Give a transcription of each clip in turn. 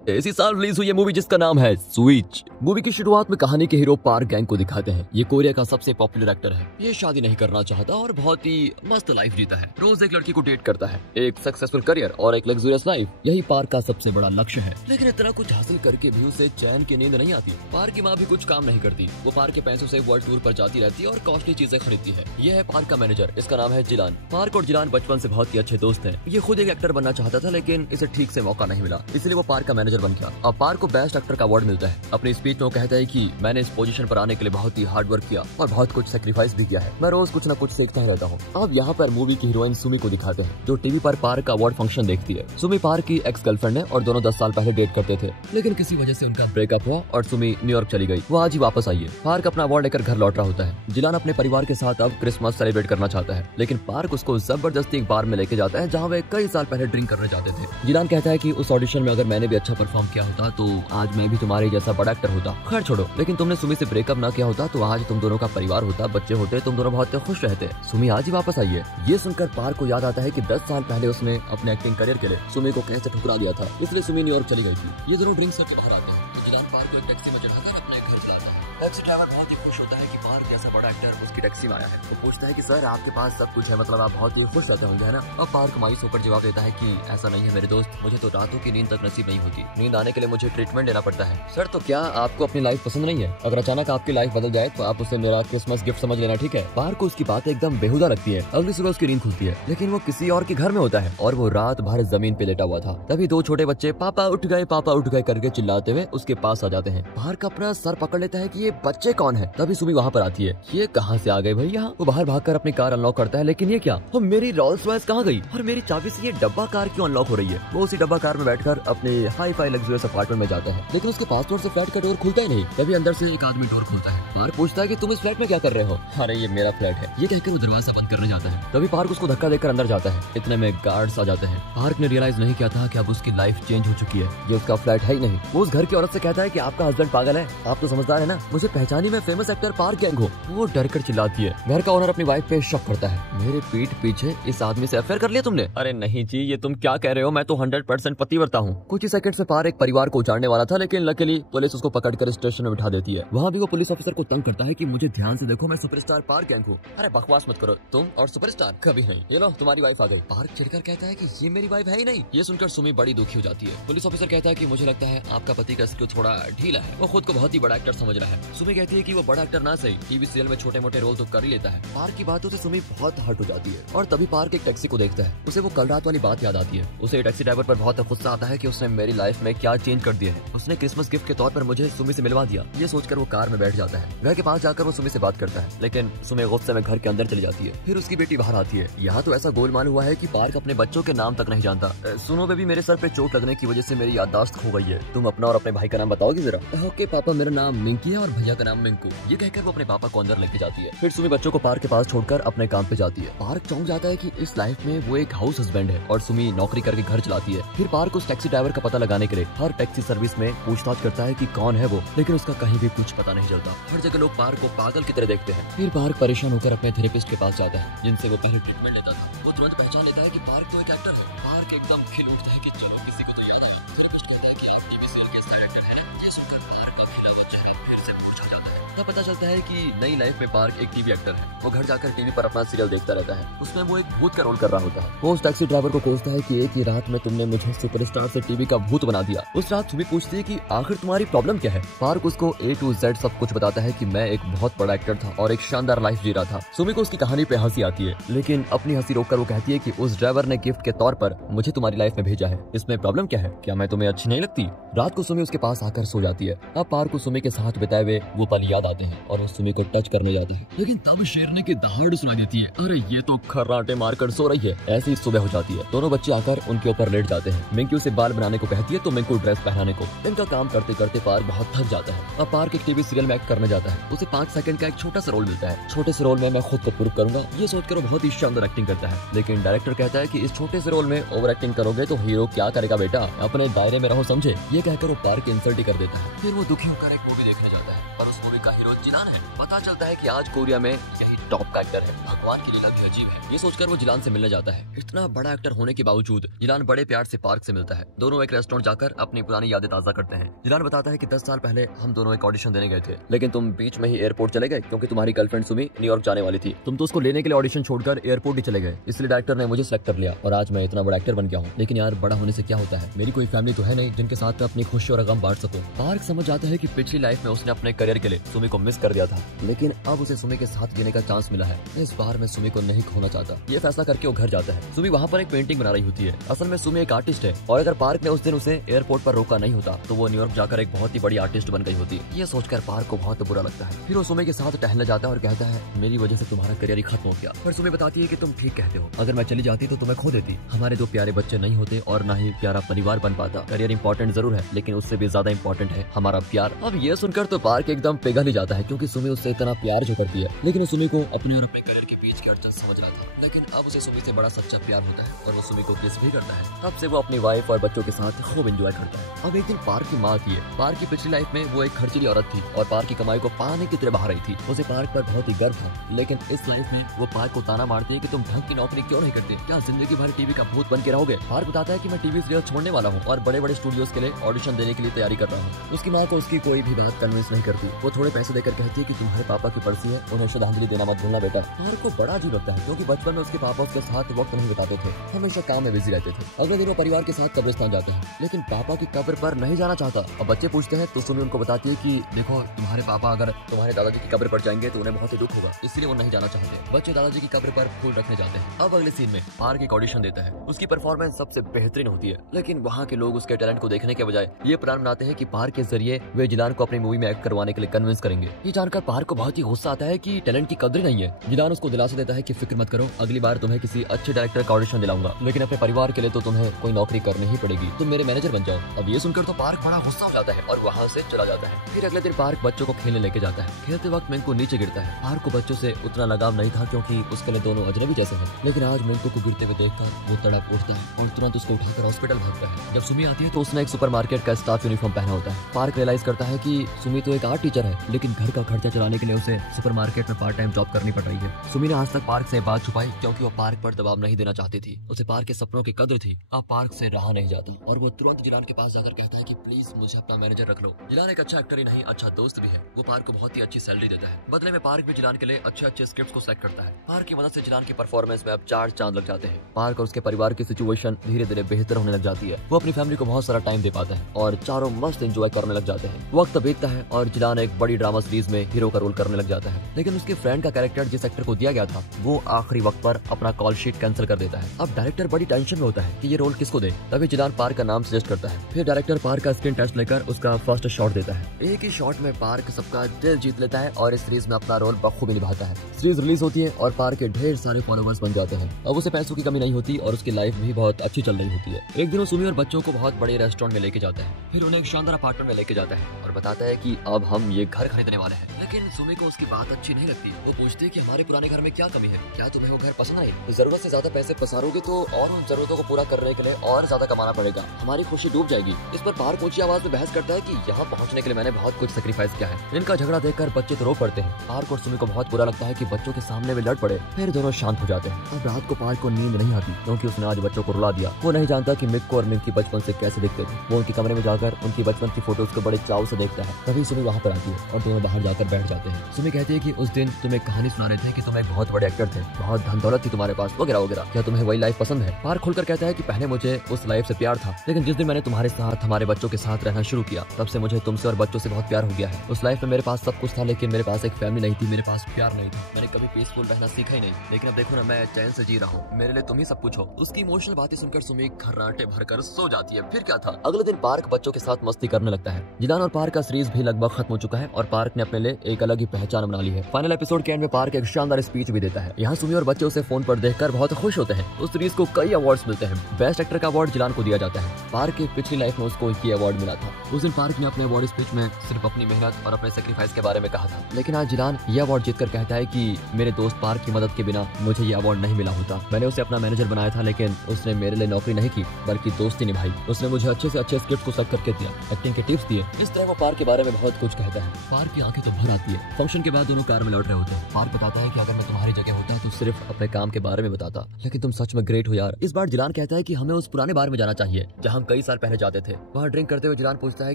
इसी साल रिलीज हुई ये मूवी जिसका नाम है स्विच। मूवी की शुरुआत में कहानी के हीरो पार्क गैंग को दिखाते हैं। ये कोरिया का सबसे पॉपुलर एक्टर है। ये शादी नहीं करना चाहता और बहुत ही मस्त लाइफ जीता है। रोज एक लड़की को डेट करता है। एक सक्सेसफुल करियर और एक लग्जरियस लाइफ, यही पार्क का सबसे बड़ा लक्ष्य है। लेकिन इतना कुछ हासिल करके भी उसे चैन की नींद नहीं आती। पार्क की माँ भी कुछ काम नहीं करती। वो पार्क के पैसों से वर्ल्ड टूर पर जाती रहती है और कॉस्टली चीजें खरीदती है। ये है पार्क का मैनेजर, इसका नाम है जिलान। पार्क और जिलान बचपन से बहुत ही अच्छे दोस्त हैं। ये खुद एक एक्टर बनना चाहता था लेकिन इसे ठीक से मौका नहीं मिला, इसलिए वो पार्क का मैनेजर बन गया। अब पार्क को बेस्ट एक्टर का अवार्ड मिलता है। अपनी स्पीच में वो कहता है कि मैंने इस पोजीशन पर आने के लिए बहुत ही हार्ड वर्क किया और बहुत कुछ सेक्रीफाइस भी किया है। मैं रोज कुछ न कुछ सीखता ही रहता हूँ। अब यहाँ पर मूवी की हीरोइन सुमी को दिखाते हैं, जो टीवी पर पार्क का अवार्ड फंक्शन देखती है। सुमी पार्क की एक्स गर्लफ्रेंड है और दोनों 10 साल पहले डेट करते थे, लेकिन किसी वजह से उनका ब्रेकअप हुआ और सुमी न्यूयॉर्क चली गई। वो आज ही वापस आई है। पार्क अपना अवार्ड लेकर घर लौट रहा होता है। जिलान अपने परिवार के साथ अब क्रिसमस सेलिब्रेट करना चाहता है, लेकिन पार्क उसको जबरदस्ती एक बार में लेके जाता है जहाँ वे कई साल पहले ड्रिंक करने जाते थे। जिलान कहता है कि उस ऑडिशन में अगर मैंने भी अच्छा परफॉर्म किया होता तो आज मैं भी तुम्हारे जैसा बड़ा एक्टर होता। खैर छोड़ो, लेकिन तुमने सुमी से ब्रेकअप ना किया होता तो आज तुम दोनों का परिवार होता, बच्चे होते, तुम दोनों बहुत खुश रहते। सुमी आज ही वापस आई है। ये सुनकर पार्क को याद आता है कि 10 साल पहले उसने अपने एक्टिंग करियर के लिए सुमी को कैसे ठुकरा दिया था, इसलिए सुमी न्यूयॉर्क चली गई थी। ये दोनों ड्रिंक्स करके बाहर आते हैं तो जिलान पार्क को एक टैक्सी में चढ़ाकर अपने घर चलाता है। टैक्सी ड्राइवर बहुत ही खुश होता है कि पार्क जैसा बड़ा एक्टर उसकी टैक्सी में आया है। वो पूछता है कि सर आपके पास सब कुछ है, मतलब आप बहुत ही खुश रहते होंगे, है ना? अब पार्क मायूस होकर जवाब देता है कि ऐसा नहीं है मेरे दोस्त, मुझे तो रातों की नींद तक नसीब नहीं होती। नींद आने के लिए मुझे ट्रीटमेंट लेना पड़ता है। सर तो क्या आपको अपनी लाइफ पसंद नहीं है? अगर अचानक आपकी लाइफ बदल जाए तो आप उसे मेरा क्रिसमस गिफ्ट समझ लेना, ठीक है? पार्क को उसकी बात एकदम बेहुदा लगती है। अगली सुबह उसकी नींद खुलती है, लेकिन वो किसी और के घर में होता है और वो रात भर जमीन पे लेटा हुआ था। तभी दो छोटे बच्चे पापा उठ गए करके चिल्लाते हुए उसके पास आ जाते हैं। पार्क अपना सर पकड़ लेता है कि ये बच्चे कौन है। तभी सुमी वहाँ पर आती है। ये कहाँ से आ गए भाई यहाँ? वो बाहर भागकर अपनी कार अनलॉक करता है, लेकिन ये क्या? और मेरी रोल्स रॉयस कहाँ गई? और मेरी चाबी से ये डब्बा कार क्यों अनलॉक हो रही है? वो उसी डब्बा कार में बैठकर अपने हाई फाई लग्जरियस अपार्टमेंट में जाता है, लेकिन उसके पासपोर्ट से फ्लैट का डोर खुलता ही नहीं। तभी अंदर से एक आदमी डोर खोलता है। पार्क पूछता है कि तुम इस फ्लैट में क्या कर रहे हो? अरे ये मेरा फ्लैट है, ये कहकर वो दरवाजा बंद करने जाता है। तभी पार्क उसको धक्का देकर अंदर जाता है। इतने में गार्ड्स आ जाते हैं। पार्क ने रियलाइज नहीं किया था कि अब उसकी लाइफ चेंज हो चुकी है। ये उसका फ्लैट है ही नहीं। वो उस घर की औरत से कहता है कि आपका हस्बैंड पागल है, आप तो समझदार है ना, मुझे पहचानी मैं फेमस एक्टर पार्क गैंग हूँ। वो डर कर चिल्लाती है। घर का ओनर अपनी वाइफ पे शक करता है। मेरे पीठ पीछे इस आदमी से अफेयर कर लिया तुमने? अरे नहीं जी, ये तुम क्या कह रहे हो? मैं तो 100% पतिव्रता हूँ। कुछ ही सेकंड्स में पार्क एक परिवार को उजाड़ने वाला था, लेकिन लकीली पुलिस उसको पकड़कर स्टेशन में बिठा देती है। वहाँ भी वो पुलिस ऑफिसर को तंग करता है कि मुझे ध्यान से देखो, मैं सुपरस्टार पार्क गैंग हूँ। अरे बकवास मत करो, तुम और सुपरस्टार कभी नहीं। ये लो तुम्हारी वाइफ आ गई। पार्क चिढ़कर कहता है कि ये मेरी वाइफ है ही नहीं। ये सुनकर सुमी बड़ी दुखी हो जाती है। पुलिस ऑफिसर कहता है कि मुझे लगता है आपका पति का स्क्रू थोड़ा ढीला है, वो खुद को बहुत ही बड़ा एक्टर समझ रहा है। सुमी कहती है कि वो बड़ा एक्टर ना सही, टीवी सीरियल में छोटे मोटे रोल तो कर ही लेता है। पार्क की बातों से सुमी बहुत हर्ट हो जाती है और तभी पार्क एक टैक्सी को देखता है। उसे वो कल रात वाली बात याद आती है। उसे टैक्सी ड्राइवर पर बहुत गुस्सा आता है कि उसने मेरी लाइफ में क्या चेंज कर दिया है। उसने क्रिसमस गिफ्ट के तौर पर मुझे सुमी से मिलवा दिया। ये सोचकर वो कार में बैठ जाता है। घर के पास जाकर वो सुमी से बात करता है, लेकिन सुमी गुस्से में घर के अंदर चली जाती है। फिर उसकी बेटी बाहर आती है। यहाँ तो ऐसा गोलमाल हुआ है कि पार्क अपने बच्चों के नाम तक नहीं जानता। सुनो बेबी, मेरे सर पे चोट लगने की वजह से मेरी याददाश्त खो गई है। तुम अपना और अपने भाई का नाम बताओगी जरा? ओके पापा, मेरा नाम मिंकी है और भैया का नाम मिंकू। ये कहकर वो अपने पापा को अंदर लेके जाती है। फिर सुमी बच्चों को पार्क के पास छोड़कर अपने काम पे जाती है। पार्क चौंक जाता है कि इस लाइफ में वो एक हाउस हस्बैंड है और सुमी नौकरी करके घर चलाती है। फिर पार्क उस टैक्सी ड्राइवर का पता लगाने के लिए हर टैक्सी सर्विस में पूछताछ करता है कि कौन है वो, लेकिन उसका कहीं भी कुछ पता नहीं चलता। हर जगह लोग पार्क को पागल की तरह देखते हैं। फिर पार्क परेशान होकर अपने थेरेपिस्ट के पास जाता है, जिनसे वो पहले ट्रीटमेंट लेता था। वो तुरंत पहचान लेता है कि पार्क तो एक एक्टर है। पार्क एकदम खिल उठता है कि चलो किसी को तो याद है। थेरेपिस्ट कहता है कि टीवी सीरियल के स्टार एक्टर है ना। ये सुनकर पार्क का खिला हुआ चेहरा फिर से पूछा जाता है। तब पता चलता है कि नई लाइफ में पार्क एक टीवी एक्टर है। वो घर जाकर टीवी पर अपना सीरियल देखता रहता है। उसमें वो एक भूत का रोल कर रहा होता है। वो उस टैक्सी ड्राइवर को कोसता है कि एक ही रात में तुमने मुझे सुपरस्टार से टीवी का भूत बना दिया। उस रात सुमी पूछती है कि आखिर तुम्हारी प्रॉब्लम क्या है। पार्क उसको A to Z सब कुछ बताता है कि मैं एक बहुत बड़ा एक्टर था और एक शानदार लाइफ जी रहा था। सुमी को उसकी कहानी पे हंसी आती है, लेकिन अपनी हंसी रोककर वो कहती है कि उस ड्राइवर ने गिफ्ट के तौर पर मुझे तुम्हारी लाइफ में भेजा है। इसमें प्रॉब्लम क्या है? क्या मैं तुम्हें अच्छी नहीं लगती? रात को सुमी उसके पास आकर सो जाती है। अब पार्क को सुमी के साथ बिताए हुए वो पल याद आते हैं और वो सुमी को टच करने जाता है, लेकिन तब शेरनी की दहाड़ सुनाई देती है। अरे ये तो खर्राटे मारकर सो रही है। ऐसी सुबह हो जाती है। दोनों बच्चे आकर उनके ऊपर लेट जाते हैं। मिंकी उसे बाल बनाने को कहती है तो मिंकू ड्रेस पहनाने को। इनका काम करते करते पार्क बहुत थक जाता है। अब पार्क एक टीवी सीरियल में एक्ट करने जाता है। उसे 5 सेकंड का एक छोटा सा रोल मिलता है। छोटे से रोल में मैं खुद को प्रूव करूंगा, ये सोचकर बहुत ही शानदार एक्टिंग करता है। लेकिन डायरेक्टर कहता है कि इस छोटे से रोल में ओवर एक्टिंग करोगे तो हीरो क्या करेगा बेटा, अपने दायरे में रहो समझे। ये कहकर वो पार्क इंसल्ट ही कर देता है। फिर वो दुखी होकर एक मूवी देखने जाता है और उस मूवी का हीरो जिलान है। पता चलता है कि आज कोरिया में यही टॉप का एक्टर है। भगवान की लीला भी अजीब है। ये सोचकर वो जिलान से मिलने जाता है। इतना बड़ा एक्टर होने के बावजूद जिलान बड़े प्यार से पार्क से मिलता है। दोनों एक रेस्टोरेंट जाकर अपनी पुरानी यादें ताजा करते हैं। जिलान बताता है कि 10 साल पहले हम दोनों एक ऑडिशन देने गए थे, लेकिन तुम बीच में ही एयरपोर्ट चले गए क्योंकि तुम्हारी गर्लफ्रेंड सुमी न्यूयॉर्क जाने वाली थी। तुम तो उसको लेने के लिए ऑडिशन छोड़कर एयरपोर्ट ही चले गए, इसलिए डायरेक्टर ने मुझे सेलेक्ट कर लिया और आज मैं इतना बड़ा एक्टर बन गया हूँ। लेकिन यार, बड़ा होने से क्या होता है? मेरी कोई फैमिली तो है नहीं जिनके साथ मैं अपनी खुशी और गम बांट सकूं। पार्क समझ जाता है कि पिछली लाइफ में उसने अपने करियर के लिए सुमी को मिस कर दिया था, लेकिन अब उसे सुमी के साथ जीने का चांस मिला है। इस बार मैं सुमी को नहीं खोना चाहता। ये फैसला करके वो घर जाता है। सुमी वहाँ पर एक पेंटिंग बना रही होती है। असल में सुमी एक आर्टिस्ट है और अगर पार्क ने उस दिन उसे एयरपोर्ट पर रोका नहीं होता तो वो न्यूयॉर्क जाकर एक बहुत ही बड़ी आर्टिस्ट बन गई होती। ये सोचकर पार्क को बहुत बुरा लगता है। फिर वो सुमी के साथ टहलने जाता है और कहता है, मेरी वजह से तुम्हारा करियर ही खत्म हो गया। पर सुमी बताती है कि तुम ठीक कहते हो, अगर मैं चली जाती तो तुम्हें खो देती। हमारे 2 प्यारे बच्चे नहीं होते और ना ही प्यारा परिवार बन पाता। करियर इंपॉर्टेंट जरूर है, लेकिन उससे भी ज्यादा इंपॉर्टेंट है हमारा प्यार। अब ये सुनकर तो पार्क एकदम पिघल ही जाता है, क्योंकि सुमी उससे इतना प्यार जो करती है। लेकिन सुमी को अपने और अपने करियर के बीच की अड़चन समझ रहा था। लेकिन अब उसे सुमी से बड़ा सच्चा प्यार होता है और वो सुमी को किस भी करता है। तब से वो अपनी वाइफ और बच्चों के साथ खूब एंजॉय करता है। अब एक दिन पार्क की माँ की है। पार्क की पिछली लाइफ में वो एक खर्चीली औरत थी और पार्क की कमाई को पानी की तरह बहा रही थी। उसे पार्क पर बहुत ही गर्व है। लेकिन इस लाइफ में वो पार्क को ताना मारती है कि तुम ढंग की नौकरी क्यों नहीं करते? क्या जिंदगी भर टीवी का भूत बन के रहोगे? पार्क बताता है कि मैं टीवी सीरियल छोड़ने वाला हूँ और बड़े बड़े स्टूडियोज के लिए ऑडिशन देने के लिए तैयारी कर रहा हूँ। उसकी माँ को उसकी कोई भी बात कन्विंस नहीं करती। वो थोड़े पैसे देकर कहती है कि तुम्हारे पापा की पर्ची है, उन्हें श्रद्धांजलि देना मत भूलना बेटा। पार्क को बड़ा अजीब लगता है, क्योंकि बचपन में उसके पापा उसके साथ वक्त नहीं बिताते थे, हमेशा काम में बिजी रहते थे। अगले दिन वो परिवार के साथ कब्रिस्तान जाते हैं, लेकिन पापा की कब्र पर नहीं जाना चाहता। अब बच्चे पूछते हैं तो सुमी उनको बताती है कि देखो, तुम्हारे पापा अगर तुम्हारे दादाजी की कब्र पर जाएंगे तो उन्हें बहुत ही दुख होगा, इसलिए वो नहीं जाना चाहते। बच्चे दादाजी की कब्र पर फूल रखने जाते हैं। अब अगले सीन में पार्क एक ऑडिशन देता है। उसकी परफॉर्मेंस सबसे बेहतरीन होती है, लेकिन वहाँ के लोग उसके टैलेंट को देखने के बजाय ये प्लान बनाते हैं कि पार्क के जरिए वे जिलान को अपनी मूवी में एक्ट करवाने के लिए कन्विंस करेंगे। ये जानकर पार्क को बहुत ही गुस्सा आता है कि टैलेंट की कदर नहीं है। जिलान उसको दिलासा देता है कि फिक्र मत करो, अगली बार तुम्हें किसी अच्छे डायरेक्टर का ऑडिशन दिलाऊंगा, लेकिन अपने परिवार के लिए तो तुम्हें कोई नौकरी करनी ही पड़ेगी, तुम मेरे मैनेजर बन जाओ। अब ये सुनकर तो पार्क बड़ा गुस्सा हो जाता है और वहाँ से चला जाता है। फिर अगले दिन पार्क बच्चों को खेलने लेके जाता है। खेलते वक्त मिंकू नीचे गिरता है। पार्क को बच्चों से उतना लगाव नहीं था, क्योंकि उसके लिए दोनों अजनबी जैसे हैं। लेकिन आज मिंकू को गिरते हुए देखकर वो तड़प उठता है और तुरंत उसको उठाकर हॉस्पिटल भागता है। जब सुमी आती है तो उसने एक सुपरमार्केट का स्टाफ यूनिफॉर्म पहना होता है। पार्क रियलाइज करता है कि सुमी तो एक आर्ट टीचर है, लेकिन घर का खर्चा चलाने के लिए उसे सुपरमार्केट में पार्ट टाइम जॉब करनी पड़ रही है। सुमी ने आज तक पार्क से बात छुपाई, क्योंकि वो पार्क पर दबाव नहीं देना चाहती थी। उसे पार्क के सपनों की कदर थी। अब पार्क से रहा नहीं जाता और वो तुरंत जिलान के पास जाकर कहता है कि प्लीज मुझे अपना मैनेजर रख लो। जिलान एक अच्छा एक्टर ही नहीं, अच्छा दोस्त भी है। वो पार्क को बहुत ही अच्छी सैलरी देता है। बदले में पार्क भी जिलान के लिए अच्छे अच्छे स्क्रिप्ट्स को सेलेक्ट करता है। पार्क की मदद से जिलान की परफॉर्मेंस में अब 4 चांद लग जाते हैं। पार्क और उसके परिवार की सिचुएशन धीरे धीरे बेहतर होने लग जाती है। वो अपनी फैमिली को बहुत सारा टाइम दे पाता है और चारों मस्त एंजॉय करने लग जाते हैं। वक्त बीतता है और जिलान एक बड़ी ड्रामा सीरीज में हीरो का रोल करने लग जाता है। लेकिन उसके फ्रेंड का कैरेक्टर जिस एक्टर को दिया गया था, वो आखिरी वक्त पर अपना कॉल शीट कैंसिल कर देता है। अब डायरेक्टर बड़ी टेंशन में होता है कि ये रोल किसको दे। तभी जिलान पार्क का नाम सजेस्ट करता है। फिर डायरेक्टर पार्क का स्क्रीन टेस्ट लेकर उसका फर्स्ट शॉट देता है। एक ही शॉट में पार्क सबका दिल जीत लेता है और इस सीरीज में अपना रोल बखूबी निभाता है। सीरीज रिलीज होती है और पार्क के ढेर सारे फॉलोवर्स बन जाते हैं। अब उसे पैसों की कमी नहीं होती और उसकी लाइफ भी बहुत अच्छी चल रही होती है। एक दिन वो सुमी और बच्चों को बहुत बड़े रेस्टोरेंट में लेके जाता है। फिर उन्हें एक शानदार अपार्टमेंट में लेके जाता है और बताता है कि अब हम ये घर खरीदने वाले हैं। लेकिन सुमी को उसकी बात अच्छी नहीं लगती। वो पूछती है कि हमारे पुराने घर में क्या कमी है, क्या तुम्हें वो घर पसंद आई? जरूरत से ज्यादा पैसे पसारोगे तो और उन जरूरतों को पूरा करने के लिए और ज्यादा कमाना पड़ेगा, हमारी खुशी डूब जाएगी। इस पर पार्क ऊंची आवाज में बहस करता है कि यहाँ पहुँचने के लिए मैंने बहुत कुछ सेक्रीफाइस किया है। इनका झगड़ा देखकर बच्चे तो रो पड़ते हैं। पार्क और सुमी को बहुत बुरा लगता है कि बच्चों के सामने वे लड़ पड़े। फिर दोनों शांत हो जाते हैं। अब रात को पार्क को नींद नहीं आती, क्योंकि उसने आज बच्चों को रुला दिया। वो नहीं जानता कि मिक्को और मिंकी बचपन से कैसे दिखते थे। वो उनके कमरे में जाकर उनकी बचपन की फोटोज को बड़े चाव से देखता है। तभी सुमी वहाँ पर आती है और दोनों बाहर जाकर बैठ जाते हैं। सुमी कहती है कि उस दिन तुम एक कहानी सुना रहे थे कि तुम एक बहुत बड़े एक्टर थे, बहुत धन दौलत थी तुम्हारे पास, वगैरह वगैरह। क्या तुम्हें वही लाइफ पसंद है? पार्क खुलकर कहता है कि पहले मुझे उस लाइफ से प्यार था, लेकिन जिस दिन मैंने तुम्हारे साथ हमारे बच्चों के साथ रहना शुरू किया, तब से मुझे तुमसे और बच्चों से बहुत प्यार हो गया है। उस लाइफ में मेरे पास सब कुछ था, लेकिन मेरे पास एक फैमिली नहीं थी, मेरे पास प्यार नहीं था। मैंने कभी पीसफुल रहना सीखा ही नहीं, लेकिन अब देखो ना, मैं चैन से जी रहा हूँ। मेरे लिए तुम ही सब कुछ हो। उसकी इमोशनल बातें सुनकर सुमी खर्राटे भरकर सो जाती है। फिर क्या था, अगले दिन पार्क बच्चों के साथ मस्ती करने लगता है। जिलान और पार्क का सीरीज भी लगभग खत्म हो चुका है और पार्क ने अपने लिए एक अलग ही पहचान बना ली है। फाइनल एपिसोड के एंड में पार्क एक शानदार स्पीच भी देता है। यहाँ सुमी और बच्चे उसे फोन पर देखकर बहुत खुश होते हैं। उस सीरीज को कई अवार्ड्स मिलते हैं। बेस्ट एक्टर का अवार्ड जिलान को दिया जाता है। पार्क की पिछली लाइफ में उसको ये अवार्ड मिला था। उस दिन पार्क ने अपने अवार्ड स्पीच में सिर्फ अपनी मेहनत और अपने सेक्रीफाइस के बारे में कहा था, लेकिन आज जिलान ये अवार्ड जीतकर कहता है कि मेरे दोस्त पार्क की मदद के बिना मुझे ये अवार्ड नहीं मिला होता। मैंने उसे अपना मैनेजर बनाया था, लेकिन उसने मेरे लिए नौकरी नहीं की बल्कि दोस्ती निभाई। उसने मुझे अच्छे से अच्छे स्क्रिप्ट को सब करके दिया, एक्टिंग के टिप्स दिए। इस तरह वो पार्क के बारे में बहुत कुछ कहता है। पार्क की आंखें तो भर आती है। फंक्शन के बाद दोनों कार में लौट रहे होते हैं। पार्क बताता है कि अगर मैं तुम्हारी जगह होता तो सिर्फ अपने काम के बारे में बताता, लेकिन तुम सच में ग्रेट हो यार। इस बार जिलान कहता है कि हमें उस पुराने बार में जाना चाहिए जहां हम कई साल पहले जाते थे। वहां ड्रिंक करते हुए जिलान पूछता है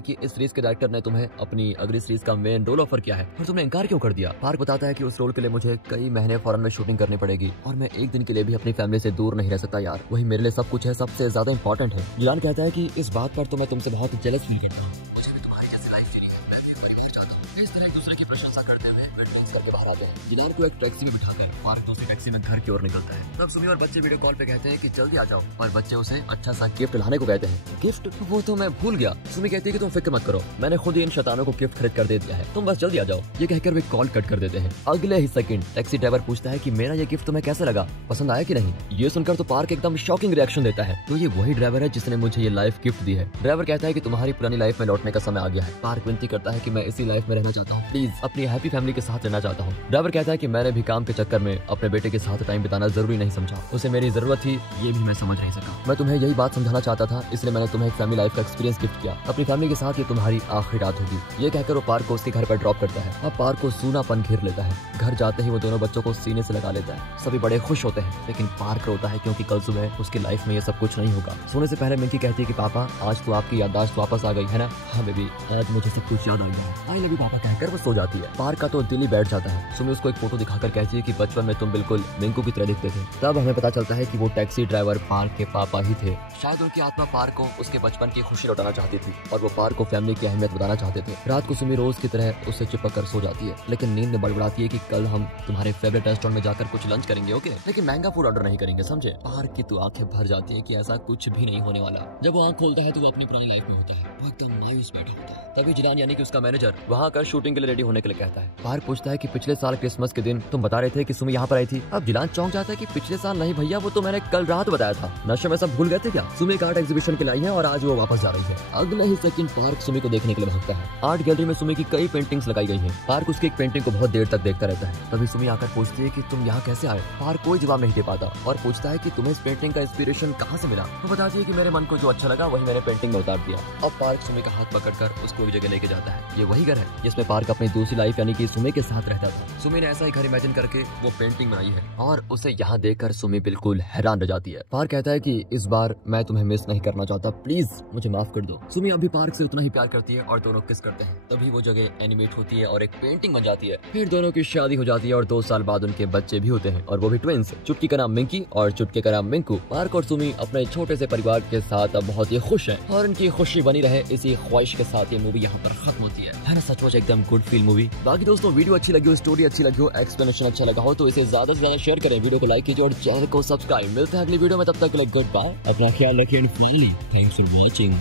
कि इस सीरीज के डायरेक्टर ने तुम्हें अपनी अगली सीरीज का मेन रोल ऑफर किया है और तुमने इनकार क्यों कर दिया। पार्क बताता है कि उस रोल के लिए मुझे कई महीने फॉरेन में शूटिंग करनी पड़ेगी और मैं एक दिन के लिए भी अपनी फैमिली से दूर नहीं रह सकता यार। वही मेरे लिए सब कुछ है, सबसे ज्यादा इंपॉर्टेंट है। जिलान कहता है कि इस बात पर तो मैं तुमसे बहुत जेलस फील करता हूँ। मुझे भी तुम्हारी जैसी लाइफ जीनी है, मैं भी वही चाहता हूँ। इस तरह एक दूसरे की प्रशंसा करते हुए करके बाहर आते हैं। जिलान को एक टैक्सी में बिठाकर पार्क दूसरी टैक्सी में घर की ओर निकलता है। तब सुमी और बच्चे वीडियो कॉल पे कहते हैं कि जल्दी आ जाओ और बच्चे उसे अच्छा सा गिफ्ट लाने को कहते हैं। गिफ्ट? वो तो मैं भूल गया। सुमी कहती है कि तुम फिक्र मत करो, मैंने खुद ही इन शैतानों को गिफ्ट खरीद कर दे दिया है, तुम बस जल्दी आ जाओ। ये कहकर वे कॉल कट कर देते हैं। अगले ही सेकंड टैक्सी ड्राइवर पूछता है कि मेरा ये गिफ्ट तुम्हें कैसा लगा, पसंद आया कि नहीं। ये सुनकर तो पार्क एकदम शॉकिंग रिएक्शन देता है। तो ये वही ड्राइवर है जिसने मुझे ये लाइफ गिफ्ट दी है। ड्राइवर कहता है कि तुम्हारी पुरानी लाइफ में लौटने का समय आ गया है। पार्क विनती करता है कि मैं इसी लाइफ में रहना चाहता हूँ, प्लीज अपनी हैप्पी फैमिली के साथ रहना चाहता हूँ। ड्राइवर कहता है कि मैंने भी काम के चक्कर में अपने बेटे के साथ टाइम बिताना जरूरी नहीं समझा, उसे मेरी जरूरत थी, ये भी मैं समझ नहीं सका। मैं तुम्हें यही बात समझाना चाहता था, इसलिए मैंने तुम्हें एक फैमिली लाइफ का एक्सपीरियंस गिफ्ट किया। अपनी फैमिली के साथ ये तुम्हारी आखिरी रात होगी। ये कहकर वो पार्क को उसके घर पर ड्रॉप करता है। अब पार्क को सूनापन घेर लेता है। घर जाते ही वो दोनों बच्चों को सीने से लगा लेता है। सभी बड़े खुश होते हैं, लेकिन पार्क रोता है क्योंकि कल सुबह उसकी लाइफ में ये सब कुछ नहीं होगा। सोने से पहले मिंकी कहती है कि पापा आज तो आपकी याददाश्त वापस आ गई है ना। हाँ बेबी, आज मुझे सब कुछ याद आ गया, आई लव यू पापा कहकर वो सो जाती है। पार्क का तो दिल ही बैठ जाता है। सुमी उसको एक फोटो दिखाकर कहती है कि बचपन में तुम बिल्कुल मिंकू की तरह दिखते थे। तब हमें पता चलता है कि वो टैक्सी ड्राइवर पार्क के पापा ही थे। शायद उनकी आत्मा पार्क को उसके बचपन की खुशी लौटाना चाहती थी और वो पार्क को फैमिली की अहमियत बताना चाहते थे। रात को सुमी रोज की तरह उससे चिपक कर सो जाती है, लेकिन नींद में बड़बड़ाती है कि कल हम तुम्हारे फेवरेट रेस्टोरेंट में जाकर कुछ लंच करेंगे, ओके, लेकिन महंगा फूड ऑर्डर नहीं करेंगे, समझे। पार्क की तो आंखें भर जाती है कि ऐसा कुछ भी नहीं होने वाला। जब वो आंख खोलता है तो वो अपनी पुरानी लाइफ में होता है। वो एकदम मायूस बैठा होता है। तभी जिलान यानी कि उसका मैनेजर वहाँ कर शूटिंग के लिए रेडी होने के लिए कहता है। पार्क पूछता है कि पिछले साल क्रिसमस के दिन तुम बता रहे थे कि सुमी यहाँ पर आई थी। अब जिलान चौंक जाता है कि पिछले साल नहीं भैया, वो तो मैंने कल रात बताया था। नशे में सब भूल गए थे क्या। सुमी आर्ट एग्जीबिशन के लाई है और आज वो वापस जा रही है। अगले ही सेकंड पार्क सुमी को देखने के लिए भागता है। आर्ट गैलरी में सुमी की कई पेंटिंग्स लगाई गई हैं। पार्क उसकी एक पेंटिंग को बहुत देर तक देखता रहता है। तभी सुमी आकर पूछती है कि तुम यहाँ कैसे आए। पार्क कोई जवाब नहीं दे पाता और पूछता है कि तुम्हें इस पेंटिंग का इंस्पिरेशन कहाँ से मिला। वो बताती है कि मेरे मन को जो अच्छा लगा वही मैंने पेंटिंग में उतार दिया। अब पार्क सुमी का हाथ पकड़कर उसको एक जगह लेके जाता है। ये वही घर है जिसमें पार्क अपनी दूसरी लाइफ यानी कि सुमी के साथ रहता था। सुमी ने ऐसा ही घर इमेजिन करके वो पेंटिंग बनाई है और उसे यहाँ देखकर सुमी बिल्कुल हैरान रह जाती है। पार्क कहता है कि इस बार मैं तुम्हें मिस नहीं करना चाहता, प्लीज मुझे माफ कर दो। सुमी अभी पार्क से उतना ही प्यार करती है और दोनों किस करते हैं। तभी वो जगह एनिमेट होती है और एक पेंटिंग बन जाती है। फिर दोनों की शादी हो जाती है और 2 साल बाद उनके बच्चे भी होते हैं और वो भी ट्विंस। चुटकी का नाम मिंकी और चुटके का नाम मिंकू। पार्क और सुमी अपने छोटे से परिवार के साथ अब बहुत ही खुश हैं और उनकी खुशी बनी रहे इसी ख्वाहिश के साथ ये मूवी यहाँ पर खत्म होती है ना। सचमुच एकदम गुड फील मूवी। बाकी दोस्तों वीडियो अच्छी लगी हो, स्टोरी अच्छी लगी हो, एक्सप्लेनेशन अच्छा लगा हो तो इसे ज्यादा से ज्यादा शेयर करें, वीडियो को लाइक कीजिए और चैनल को सब्सक्राइब। मिलते हैं अगली वीडियो में, तब तक के लिए गुड बाय, अपना ख्याल रखिए। Thanks for watching.